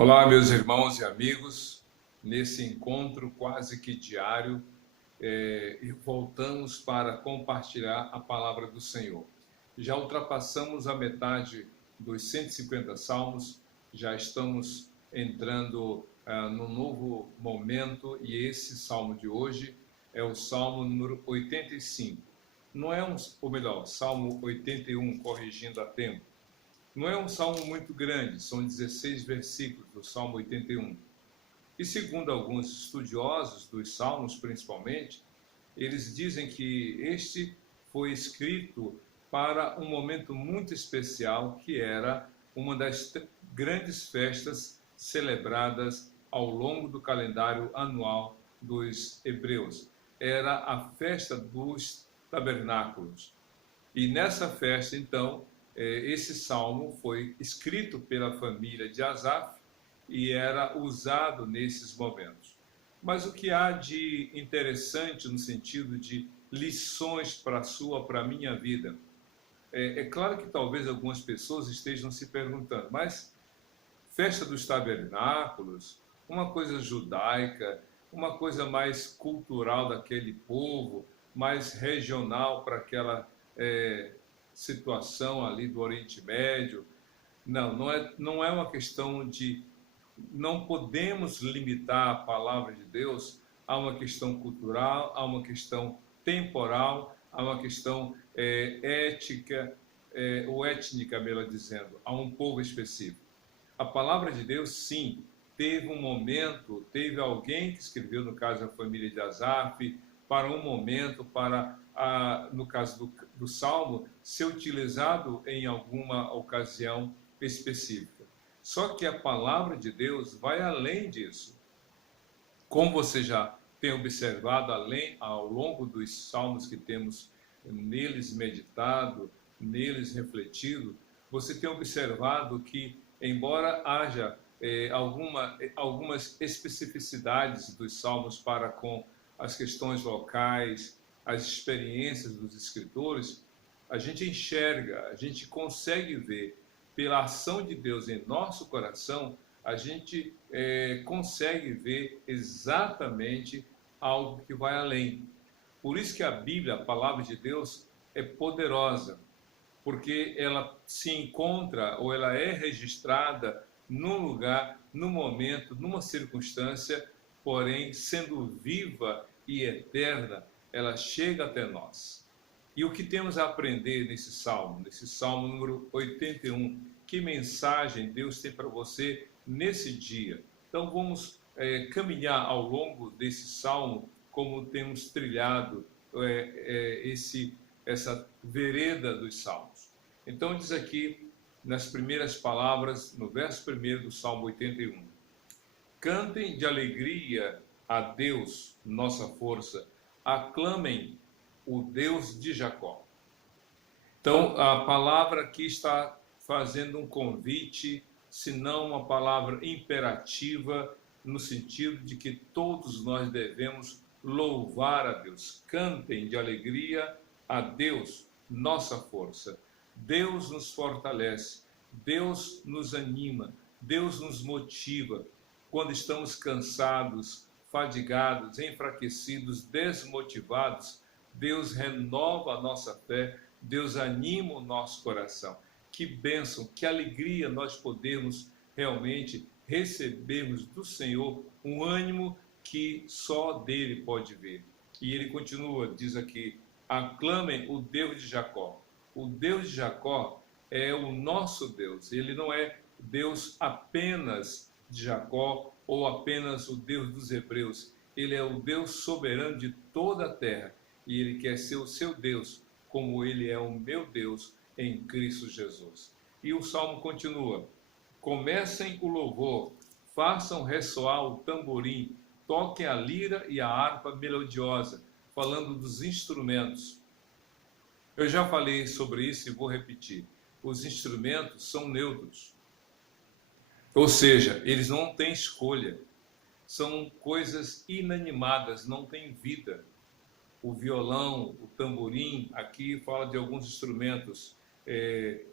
Olá, meus irmãos e amigos. Nesse encontro quase que diário, e voltamos para compartilhar a palavra do Senhor. Já ultrapassamos a metade dos 150 salmos, já estamos entrando num novo momento, e esse salmo de hoje é o salmo número 85. Não é ou melhor, salmo 81, corrigindo a tempo. Não é um salmo muito grande, são 16 versículos do Salmo 81. E segundo alguns estudiosos dos salmos, principalmente, eles dizem que este foi escrito para um momento muito especial, que era uma das grandes festas celebradas ao longo do calendário anual dos hebreus. Era a festa dos tabernáculos. E nessa festa, então, esse salmo foi escrito pela família de Asaf e era usado nesses momentos. Mas o que há de interessante no sentido de lições para a sua, para a minha vida? É claro que talvez algumas pessoas estejam se perguntando, mas festa dos tabernáculos, uma coisa judaica, uma coisa mais cultural daquele povo, mais regional para aquela situação ali do Oriente Médio. Não é uma questão de... Não podemos limitar a palavra de Deus a uma questão cultural, a uma questão temporal, a uma questão ética, ou étnica, melhor dizendo, a um povo específico. A palavra de Deus, sim, teve um momento, teve alguém que escreveu, no caso a família de Asaf, para um momento, no caso do Salmo, ser utilizado em alguma ocasião específica. Só que a palavra de Deus vai além disso. Como você já tem observado, ao longo dos salmos que temos neles meditado, neles refletido, você tem observado que, embora haja algumas especificidades dos salmos para com as questões locais, as experiências dos escritores, a gente enxerga, a gente consegue ver, pela ação de Deus em nosso coração, a gente consegue ver exatamente algo que vai além. Por isso que a Bíblia, a palavra de Deus, é poderosa, porque ela se encontra, ou ela é registrada num lugar, num momento, numa circunstância, porém, sendo viva e eterna, ela chega até nós. E o que temos a aprender nesse salmo número 81? Que mensagem Deus tem para você nesse dia? Então vamos caminhar ao longo desse salmo, como temos trilhado essa vereda dos salmos. Então diz aqui, nas primeiras palavras, no verso 1 do Salmo 81. Cantem de alegria a Deus, nossa força, aclamem o Deus de Jacó. Então, a palavra aqui está fazendo um convite, se não uma palavra imperativa, no sentido de que todos nós devemos louvar a Deus. Cantem de alegria a Deus, nossa força. Deus nos fortalece, Deus nos anima, Deus nos motiva. Quando estamos cansados, fadigados, enfraquecidos, desmotivados, Deus renova a nossa fé, Deus anima o nosso coração. Que bênção, que alegria nós podemos realmente recebermos do Senhor um ânimo que só dele pode vir. E ele continua, diz aqui, aclamem o Deus de Jacó. O Deus de Jacó é o nosso Deus, ele não é Deus apenas de Jacó ou apenas o Deus dos hebreus. Ele é o Deus soberano de toda a terra e ele quer ser o seu Deus, como ele é o meu Deus em Cristo Jesus. E o salmo continua: comecem o louvor, façam ressoar o tamborim, toquem a lira e a harpa melodiosa, falando dos instrumentos. Eu já falei sobre isso e vou repetir. Os instrumentos são neutros. Ou seja, eles não têm escolha. São coisas inanimadas, não têm vida. O violão, o tamborim, aqui fala de alguns instrumentos.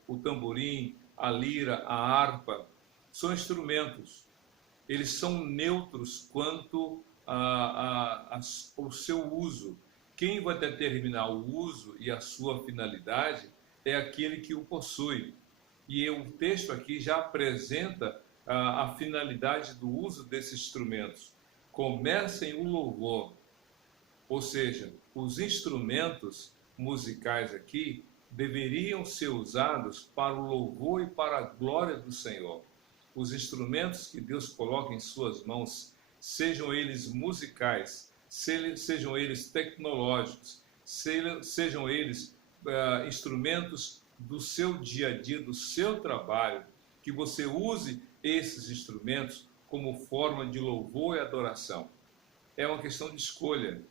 O tamborim, a lira, a harpa, são instrumentos. eles são neutros quanto ao seu uso. Quem vai determinar o uso e a sua finalidade é aquele que o possui. E o texto aqui já apresenta a finalidade do uso desses instrumentos. Comecem o louvor, ou seja, os instrumentos musicais aqui deveriam ser usados para o louvor e para a glória do Senhor. Os instrumentos que Deus coloca em suas mãos, sejam eles musicais, sejam eles tecnológicos, sejam eles instrumentos do seu dia a dia, do seu trabalho, que você use esses instrumentos como forma de louvor e adoração. É uma questão de escolha.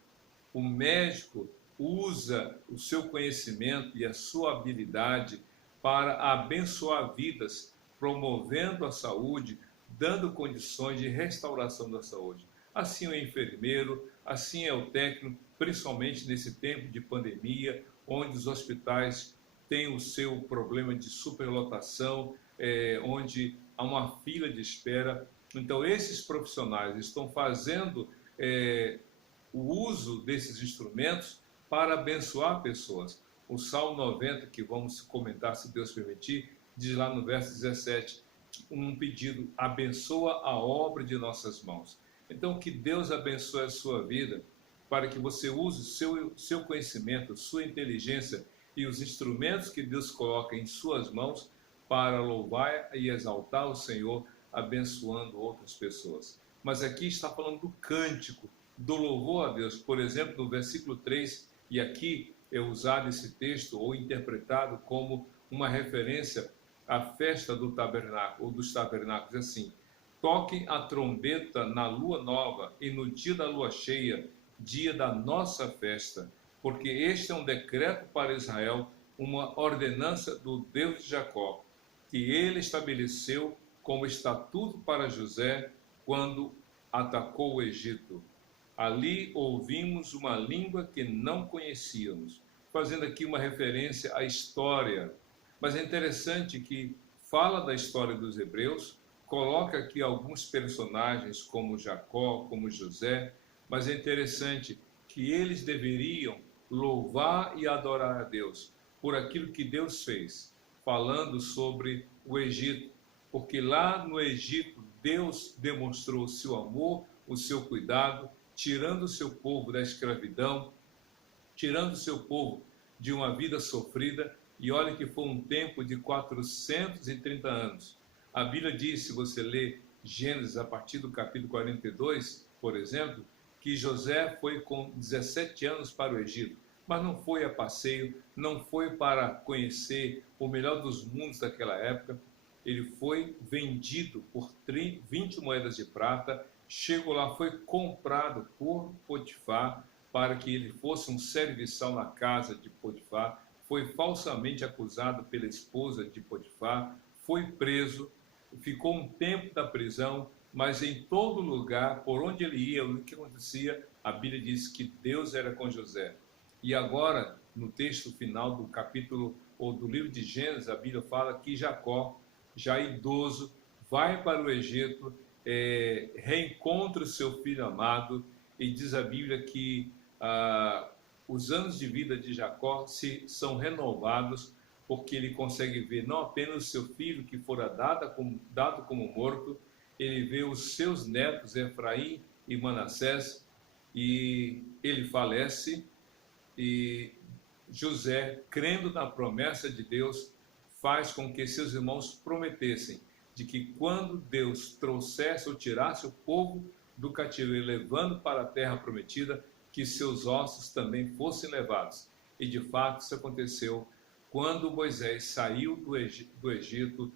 O médico usa o seu conhecimento e a sua habilidade para abençoar vidas, promovendo a saúde, dando condições de restauração da saúde. Assim é o enfermeiro, assim é o técnico, principalmente nesse tempo de pandemia, onde os hospitais têm o seu problema de superlotação, onde há uma fila de espera. Então, esses profissionais estão fazendo o uso desses instrumentos para abençoar pessoas. O Salmo 90, que vamos comentar, se Deus permitir, diz lá no verso 17, um pedido: abençoa a obra de nossas mãos. Então, que Deus abençoe a sua vida, para que você use o seu conhecimento, sua inteligência e os instrumentos que Deus coloca em suas mãos para louvar e exaltar o Senhor, abençoando outras pessoas. Mas aqui está falando do cântico, do louvor a Deus. Por exemplo, no versículo 3, e aqui é usado esse texto ou interpretado como uma referência à festa do tabernáculo, ou dos tabernáculos, assim: toquem a trombeta na lua nova e no dia da lua cheia, dia da nossa festa, porque este é um decreto para Israel, uma ordenança do Deus de Jacó, que ele estabeleceu como estatuto para José quando atacou o Egito. Ali ouvimos uma língua que não conhecíamos, fazendo aqui uma referência à história. Mas é interessante que fala da história dos hebreus, coloca aqui alguns personagens como Jacó, como José, mas é interessante que eles deveriam louvar e adorar a Deus por aquilo que Deus fez, falando sobre o Egito, porque lá no Egito Deus demonstrou o seu amor, o seu cuidado, tirando o seu povo da escravidão, tirando o seu povo de uma vida sofrida. E olha que foi um tempo de 430 anos. A Bíblia diz, se você ler Gênesis a partir do capítulo 42, por exemplo, que José foi com 17 anos para o Egito, mas não foi a passeio, não foi para conhecer o melhor dos mundos daquela época. Ele foi vendido por 20 moedas de prata, chegou lá, foi comprado por Potifar para que ele fosse um serviçal na casa de Potifar, foi falsamente acusado pela esposa de Potifar, foi preso, ficou um tempo da prisão, mas em todo lugar, por onde ele ia, o que acontecia, a Bíblia diz que Deus era com José. E agora, no texto final do capítulo, ou do livro de Gênesis, a Bíblia fala que Jacó, já idoso, vai para o Egito, reencontra o seu filho amado, e diz a Bíblia que os anos de vida de Jacó são renovados, porque ele consegue ver não apenas o seu filho que fora dado como morto, ele vê os seus netos, Efraim e Manassés, e ele falece, e José, crendo na promessa de Deus, faz com que seus irmãos prometessem de que quando Deus trouxesse ou tirasse o povo do cativeiro, levando para a terra prometida, que seus ossos também fossem levados. E de fato isso aconteceu quando Moisés saiu do Egito,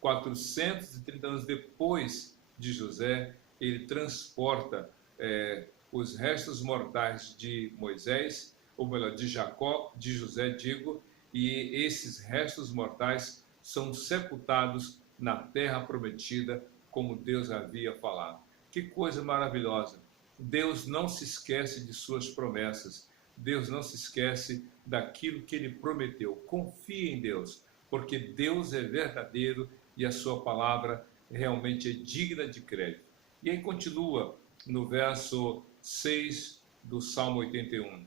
430 anos depois de José. Ele transporta os restos mortais de Moisés, ou melhor, de Jacó, de José, digo, e esses restos mortais são sepultados na terra prometida, como Deus havia falado. Que coisa maravilhosa! Deus não se esquece de suas promessas, Deus não se esquece daquilo que Ele prometeu. Confie em Deus, porque Deus é verdadeiro e a sua palavra realmente é digna de crédito. E aí continua no verso 6 do Salmo 81.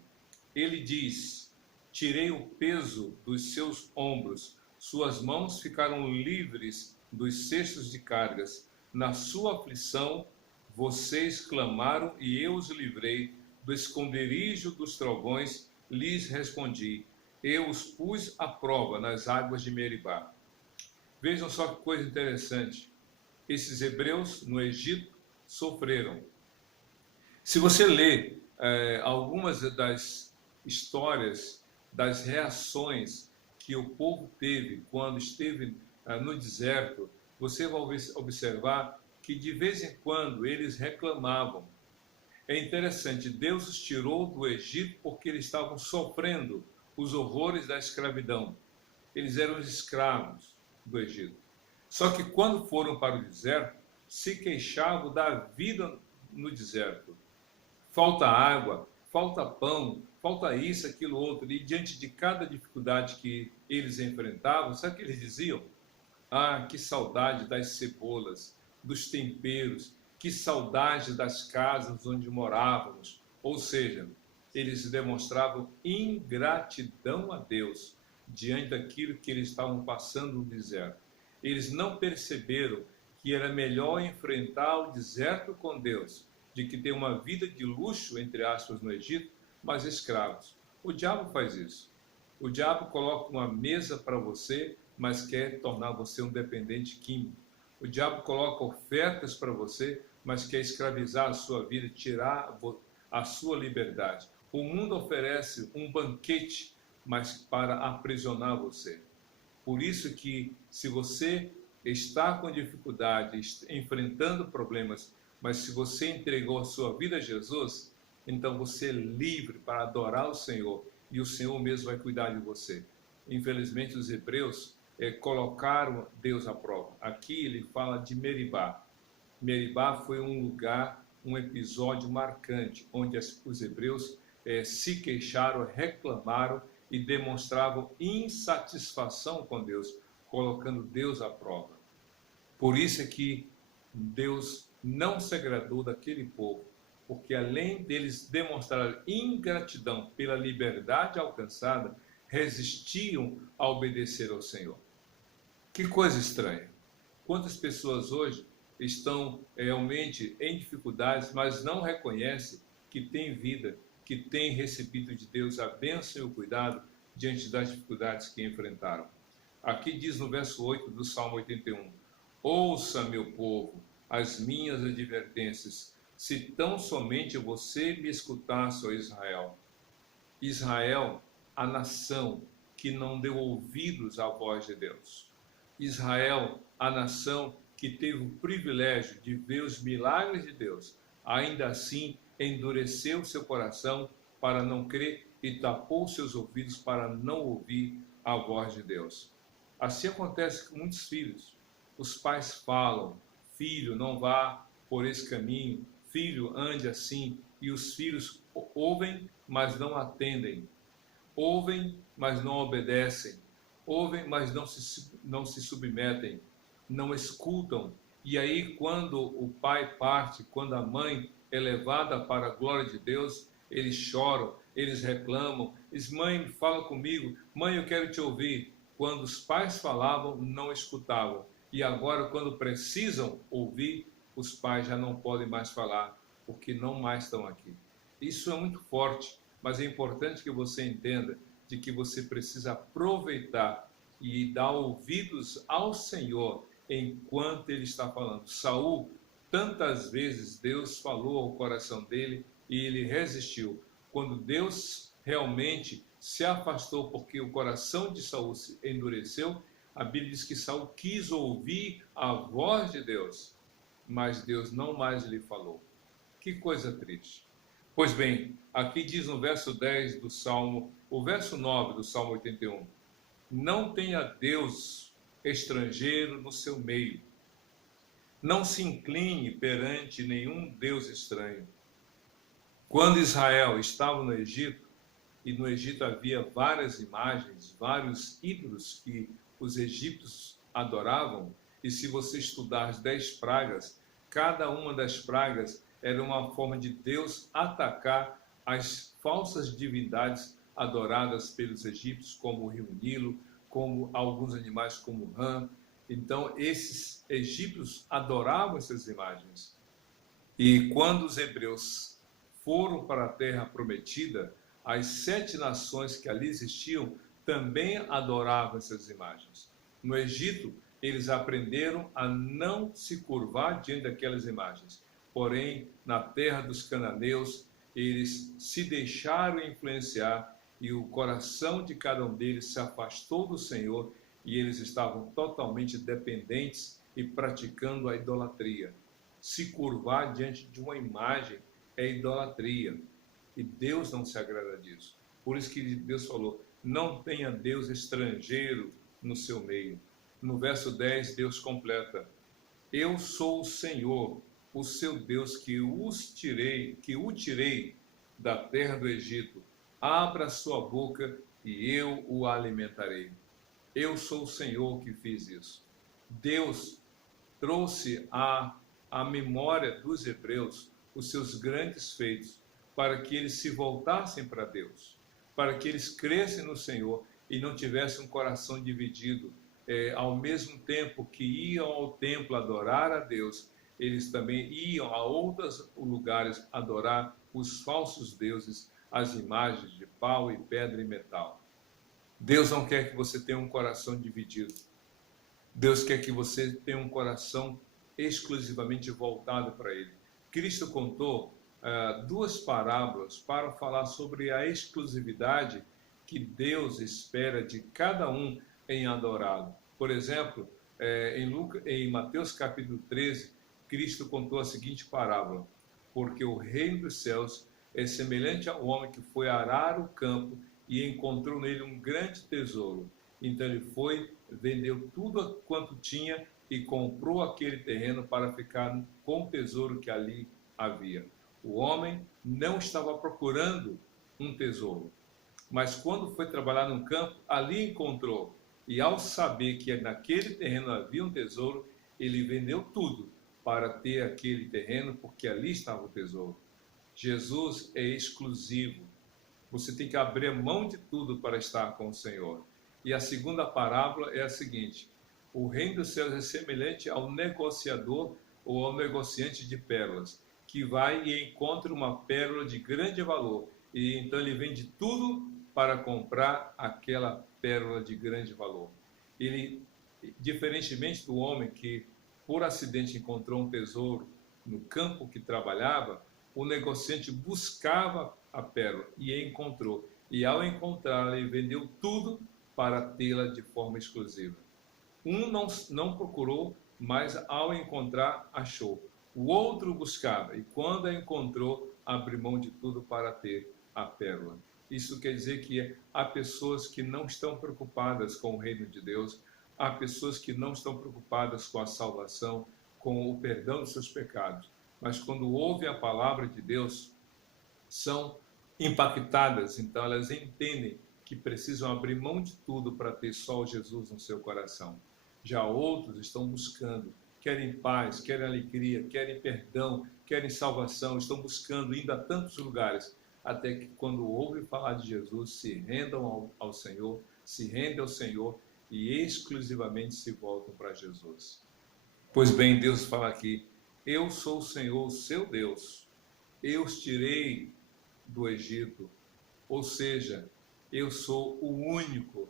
Ele diz: tirei o peso dos seus ombros, suas mãos ficaram livres dos cestos de cargas. Na sua aflição, vocês clamaram e eu os livrei. Do esconderijo dos trovões, lhes respondi. Eu os pus à prova nas águas de Meribá. Vejam só que coisa interessante. Esses hebreus no Egito sofreram. Se você lê algumas das histórias, das reações que o povo teve quando esteve no deserto, você vai observar que de vez em quando eles reclamavam. É interessante, Deus os tirou do Egito porque eles estavam sofrendo os horrores da escravidão. Eles eram escravos do Egito. Só que quando foram para o deserto, se queixavam da vida no deserto. Falta água, falta pão, falta isso, aquilo, outro. E diante de cada dificuldade que eles enfrentavam, sabe o que eles diziam? Ah, que saudade das cebolas, dos temperos, que saudade das casas onde morávamos. Ou seja, eles demonstravam ingratidão a Deus diante daquilo que eles estavam passando no deserto. Eles não perceberam que era melhor enfrentar o deserto com Deus, de que ter uma vida de luxo, entre aspas, no Egito, mas escravos. O diabo faz isso. O diabo coloca uma mesa para você, mas quer tornar você um dependente químico. O diabo coloca ofertas para você, mas quer escravizar a sua vida, tirar a sua liberdade. O mundo oferece um banquete, mas para aprisionar você. Por isso que, se você está com dificuldade, enfrentando problemas, mas se você entregou a sua vida a Jesus, então você é livre para adorar o Senhor, e o Senhor mesmo vai cuidar de você. Infelizmente, os hebreus colocaram Deus à prova. Aqui ele fala de Meribá. Meribá foi um lugar, um episódio marcante, onde os hebreus se queixaram, reclamaram e demonstravam insatisfação com Deus, colocando Deus à prova. Por isso é que Deus não se agradou daquele povo, porque além deles demonstrar ingratidão pela liberdade alcançada, resistiam a obedecer ao Senhor. Que coisa estranha. Quantas pessoas hoje estão realmente em dificuldades, mas não reconhecem que têm vida, que têm recebido de Deus a bênção e o cuidado diante das dificuldades que enfrentaram. Aqui diz no verso 8 do Salmo 81, ouça, meu povo, as minhas advertências, se tão somente você me escutasse, ó Israel. Israel, a nação que não deu ouvidos à voz de Deus. Israel, a nação que teve o privilégio de ver os milagres de Deus, ainda assim endureceu seu coração para não crer e tapou seus ouvidos para não ouvir a voz de Deus. Assim acontece com muitos filhos. Os pais falam, filho, não vá por esse caminho, filho, ande assim, e os filhos ouvem, mas não atendem. Ouvem, mas não obedecem. Ouvem, mas não se submetem, não escutam. E aí, quando o pai parte, quando a mãe é levada para a glória de Deus, eles choram, eles reclamam. Diz, mãe, fala comigo. Mãe, eu quero te ouvir. Quando os pais falavam, não escutavam. E agora, quando precisam ouvir, os pais já não podem mais falar, porque não mais estão aqui. Isso é muito forte, mas é importante que você entenda de que você precisa aproveitar e dar ouvidos ao Senhor enquanto Ele está falando. Saul, tantas vezes Deus falou ao coração dele e ele resistiu. Quando Deus realmente se afastou porque o coração de Saul se endureceu, a Bíblia diz que Saul quis ouvir a voz de Deus, mas Deus não mais lhe falou. Que coisa triste. Pois bem, aqui diz no verso 10 do Salmo, o verso 9 do Salmo 81, não tenha Deus estrangeiro no seu meio, não se incline perante nenhum Deus estranho. Quando Israel estava no Egito, e no Egito havia várias imagens, vários ídolos que os egípcios adoravam, e se você estudar as 10 pragas, cada uma das pragas era uma forma de Deus atacar as falsas divindades adoradas pelos egípcios, como o rio Nilo, como alguns animais como o rã. Então, esses egípcios adoravam essas imagens. E quando os hebreus foram para a terra prometida, as 7 nações que ali existiam também adoravam essas imagens. No Egito, eles aprenderam a não se curvar diante daquelas imagens. Porém, na terra dos cananeus, eles se deixaram influenciar e o coração de cada um deles se afastou do Senhor e eles estavam totalmente dependentes e praticando a idolatria. Se curvar diante de uma imagem é idolatria. E Deus não se agrada disso. Por isso que Deus falou, não tenha Deus estrangeiro no seu meio. No verso 10, Deus completa, eu sou o Senhor, o seu Deus, que o tirei da terra do Egito. Abra sua boca e eu o alimentarei. Eu sou o Senhor que fiz isso. Deus trouxe à memória dos hebreus os seus grandes feitos, para que eles se voltassem para Deus, para que eles crescem no Senhor e não tivessem um coração dividido. Ao mesmo tempo que iam ao templo adorar a Deus, eles também iam a outros lugares adorar os falsos deuses, as imagens de pau e pedra e metal. Deus não quer que você tenha um coração dividido. Deus quer que você tenha um coração exclusivamente voltado para Ele. Cristo contou 2 parábolas para falar sobre a exclusividade que Deus espera de cada um em adorá-lo. Por exemplo, em Mateus capítulo 13, Cristo contou a seguinte parábola: porque o reino dos céus é semelhante ao homem que foi arar o campo e encontrou nele um grande tesouro. Então ele foi, vendeu tudo quanto tinha e comprou aquele terreno para ficar com o tesouro que ali havia. O homem não estava procurando um tesouro, mas quando foi trabalhar no campo, ali encontrou. E ao saber que naquele terreno havia um tesouro, ele vendeu tudo para ter aquele terreno, porque ali estava o tesouro. Jesus é exclusivo. Você tem que abrir mão de tudo para estar com o Senhor. E a segunda parábola é a seguinte: o reino dos céus é semelhante ao negociador ou ao negociante de pérolas, que vai e encontra uma pérola de grande valor. E então ele vende tudo para comprar aquela pérola de grande valor. Ele, diferentemente do homem que por acidente encontrou um tesouro no campo que trabalhava, o negociante buscava a pérola e a encontrou. E ao encontrá-la, ele vendeu tudo para tê-la de forma exclusiva. Um não procurou, mas ao encontrar, achou. O outro buscava, e quando a encontrou, abriu mão de tudo para ter a pérola. Isso quer dizer que há pessoas que não estão preocupadas com o reino de Deus, há pessoas que não estão preocupadas com a salvação, com o perdão dos seus pecados, mas quando ouvem a palavra de Deus, são impactadas, então elas entendem que precisam abrir mão de tudo para ter só Jesus no seu coração. Já outros estão buscando, querem paz, querem alegria, querem perdão, querem salvação, estão buscando, indo a tantos lugares, até que quando ouvem falar de Jesus, se rendam ao Senhor, se rendem ao Senhor e exclusivamente se voltam para Jesus. Pois bem, Deus fala aqui, eu sou o Senhor, o seu Deus, eu os tirei do Egito, ou seja, eu sou o único,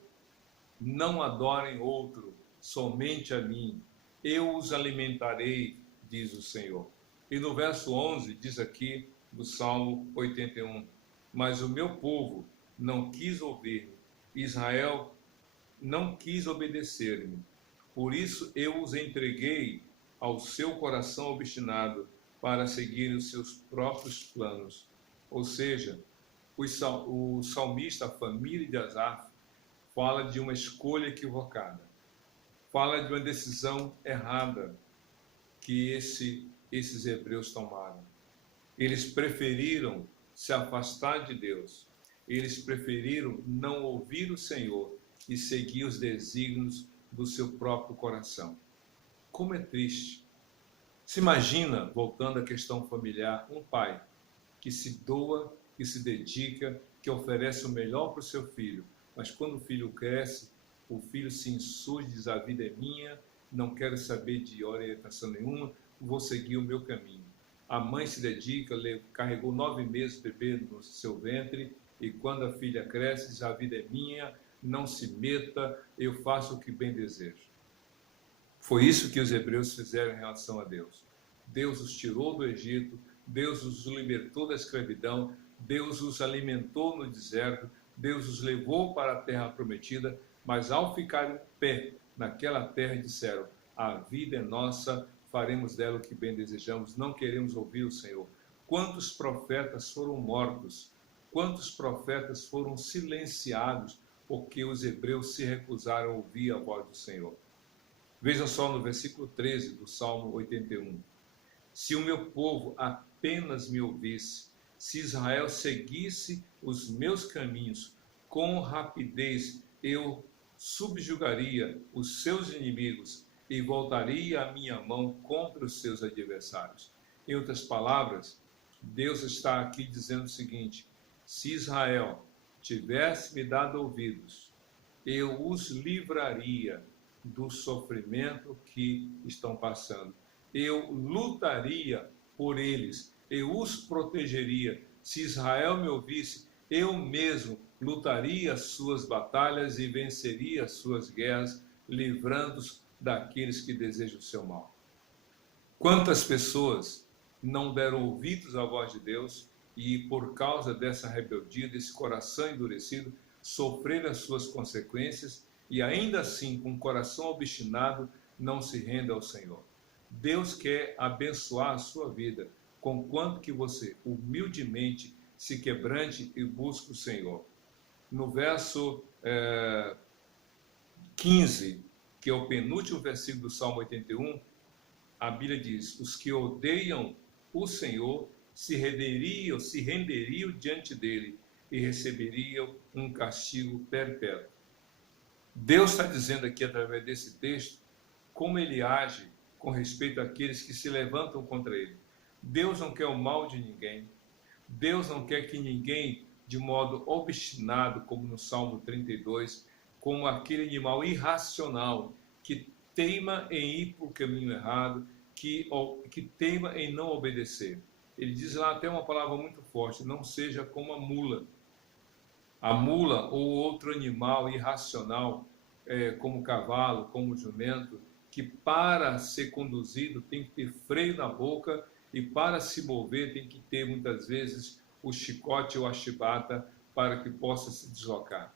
não adorem outro, somente a mim, eu os alimentarei, diz o Senhor. E no verso 11 diz aqui, do Salmo 81, mas o meu povo não quis ouvir-me, Israel não quis obedecer-me, por isso eu os entreguei ao seu coração obstinado para seguir os seus próprios planos. Ou seja, o salmista, a família de Asaf, fala de uma escolha equivocada, fala de uma decisão errada que esses hebreus tomaram. Eles preferiram se afastar de Deus, eles preferiram não ouvir o Senhor e seguir os desígnios do seu próprio coração. como é triste. Se imagina, voltando à questão familiar, um pai que se doa, que se dedica, que oferece o melhor para o seu filho, mas quando o filho cresce, o filho se insurge, diz: a vida é minha, não quero saber de orientação nenhuma, vou seguir o meu caminho. A mãe se dedica, carregou 9 meses o bebê no seu ventre, e quando a filha cresce, diz: a vida é minha, não se meta, eu faço o que bem desejo. Foi isso que os hebreus fizeram em relação a Deus. Deus os tirou do Egito, Deus os libertou da escravidão, Deus os alimentou no deserto, Deus os levou para a terra prometida, mas ao ficarem em pé naquela terra disseram: a vida é nossa, faremos dela o que bem desejamos, não queremos ouvir o Senhor. Quantos profetas foram mortos? Quantos profetas foram silenciados porque os hebreus se recusaram a ouvir a voz do Senhor? Vejam só no versículo 13 do Salmo 81. Se o meu povo apenas me ouvisse, se Israel seguisse os meus caminhos, com rapidez eu subjugaria os seus inimigos e voltaria a minha mão contra os seus adversários. Em outras palavras, Deus está aqui dizendo o seguinte: se Israel tivesse me dado ouvidos, eu os livraria do sofrimento que estão passando. Eu lutaria por eles, eu os protegeria. Se Israel me ouvisse, eu mesmo lutaria as suas batalhas e venceria as suas guerras, livrando-os daqueles que desejam o seu mal. Quantas pessoas não deram ouvidos à voz de Deus e, por causa dessa rebeldia, desse coração endurecido, sofreram as suas consequências e ainda assim, com o coração obstinado, não se rende ao Senhor. Deus quer abençoar a sua vida, conquanto que você humildemente se quebrante e busque o Senhor. No verso 15, que é o penúltimo versículo do Salmo 81, a Bíblia diz: os que odeiam o Senhor se renderiam diante dele e receberiam um castigo perpétuo. Deus está dizendo aqui, através desse texto, como ele age com respeito àqueles que se levantam contra ele. Deus não quer o mal de ninguém. Deus não quer que ninguém, de modo obstinado, como no Salmo 32, como aquele animal irracional que teima em ir para o caminho errado, que teima em não obedecer. Ele diz lá até uma palavra muito forte: não seja como a mula. A mula ou outro animal irracional, como o cavalo, como o jumento, que para ser conduzido tem que ter freio na boca e para se mover tem que ter muitas vezes o chicote ou a chibata para que possa se deslocar.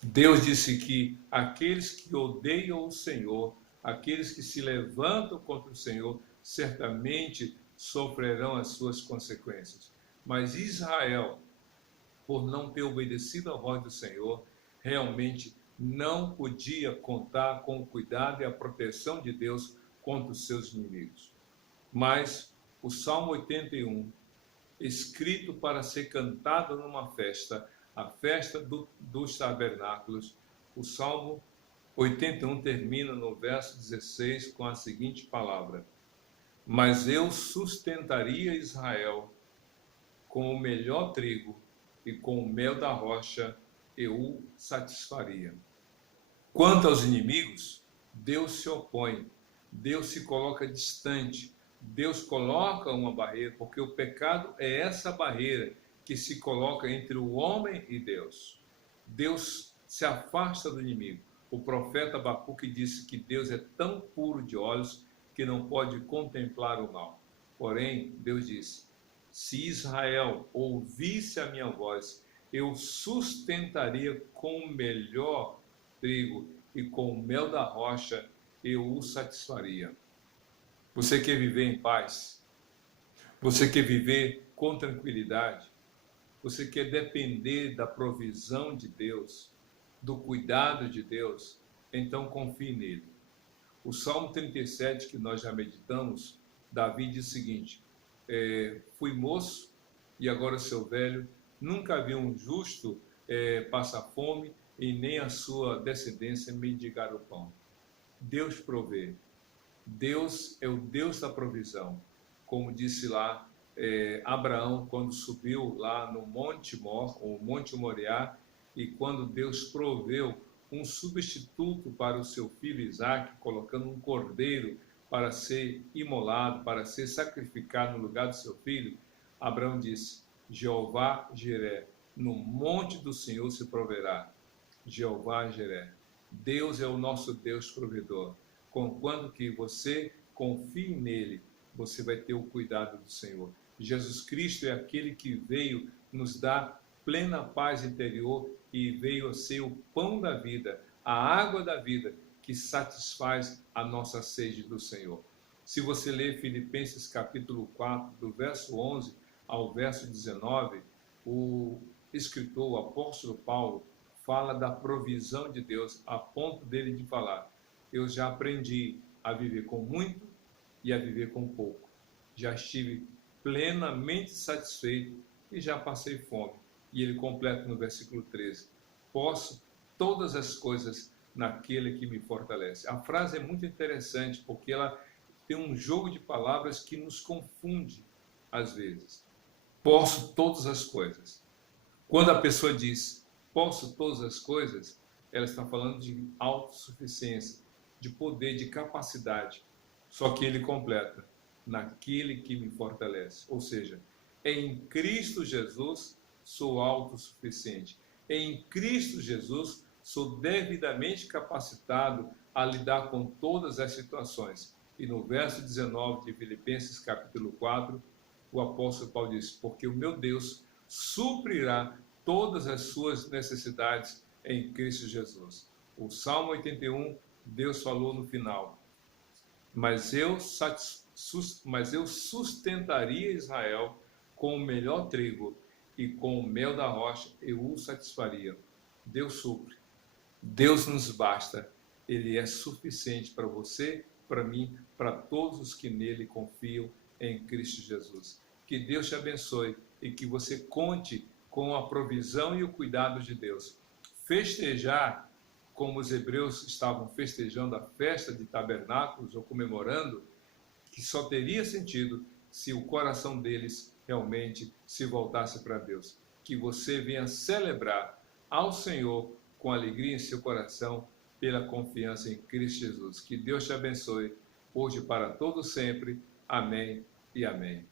Deus disse que aqueles que odeiam o Senhor, aqueles que se levantam contra o Senhor, certamente sofrerão as suas consequências. Mas Israel, por não ter obedecido à voz do Senhor, realmente não podia contar com o cuidado e a proteção de Deus contra os seus inimigos. Mas o Salmo 81, escrito para ser cantado numa festa, a festa dos tabernáculos, o Salmo 81 termina no verso 16 com a seguinte palavra: mas eu sustentaria Israel com o melhor trigo e com o mel da rocha eu o satisfaria. Quanto aos inimigos, Deus se opõe, Deus se coloca distante, Deus coloca uma barreira, porque o pecado é essa barreira que se coloca entre o homem e Deus. Deus se afasta do inimigo. O profeta Abacuque disse que Deus é tão puro de olhos que não pode contemplar o mal. Porém, Deus disse: se Israel ouvisse a minha voz, eu sustentaria com o melhor trigo e com o mel da rocha eu o satisfaria. Você quer viver em paz? Você quer viver com tranquilidade? Você quer depender da provisão de Deus, do cuidado de Deus? Então confie nele. O Salmo 37, que nós já meditamos, Davi diz o seguinte: fui moço e agora sou velho, nunca vi um justo passar fome e nem a sua descendência mendigar o pão. Deus provê. Deus é o Deus da provisão. Como disse lá Abraão, quando subiu lá no Monte Mor, ou Monte Moriá, e quando Deus proveu um substituto para o seu filho Isaque, colocando um cordeiro para ser imolado, para ser sacrificado no lugar do seu filho, Abraão disse: Jeová Jiré, no monte do Senhor se proverá. Jeová Jiré. Deus é o nosso Deus provedor. Conquanto que você confie nele, você vai ter o cuidado do Senhor. Jesus Cristo é aquele que veio nos dar plena paz interior e veio a ser o pão da vida, a água da vida, que satisfaz a nossa sede do Senhor. Se você ler Filipenses capítulo 4, do verso 11 ao verso 19, o escritor, o apóstolo Paulo, fala da provisão de Deus, a ponto dele de falar: eu já aprendi a viver com muito e a viver com pouco. Já estive plenamente satisfeito e já passei fome. E ele completa no versículo 13: posso todas as coisas naquele que me fortalece. A frase é muito interessante porque ela tem um jogo de palavras que nos confunde às vezes. Posso todas as coisas. Quando a pessoa diz posso todas as coisas, ela está falando de autossuficiência, de poder, de capacidade. Só que ele completa: naquele que me fortalece. Ou seja, em Cristo Jesus sou autossuficiente. Em Cristo Jesus sou devidamente capacitado a lidar com todas as situações. E no verso 19 de Filipenses capítulo 4, o apóstolo Paulo diz: porque o meu Deus suprirá todas as suas necessidades em Cristo Jesus. O Salmo 81, Deus falou no final: mas eu sustentaria Israel com o melhor trigo, e com o mel da rocha eu o satisfaria. Deus supre, Deus nos basta, Ele é suficiente para você, para mim, para todos os que nele confiam em Cristo Jesus. Que Deus te abençoe e que você conte com a provisão e o cuidado de Deus. Festejar, como os hebreus estavam festejando a festa de tabernáculos ou comemorando, que só teria sentido se o coração deles realmente se voltasse para Deus. Que você venha celebrar ao Senhor com alegria em seu coração, pela confiança em Cristo Jesus. Que Deus te abençoe, hoje para todo sempre. Amém e amém.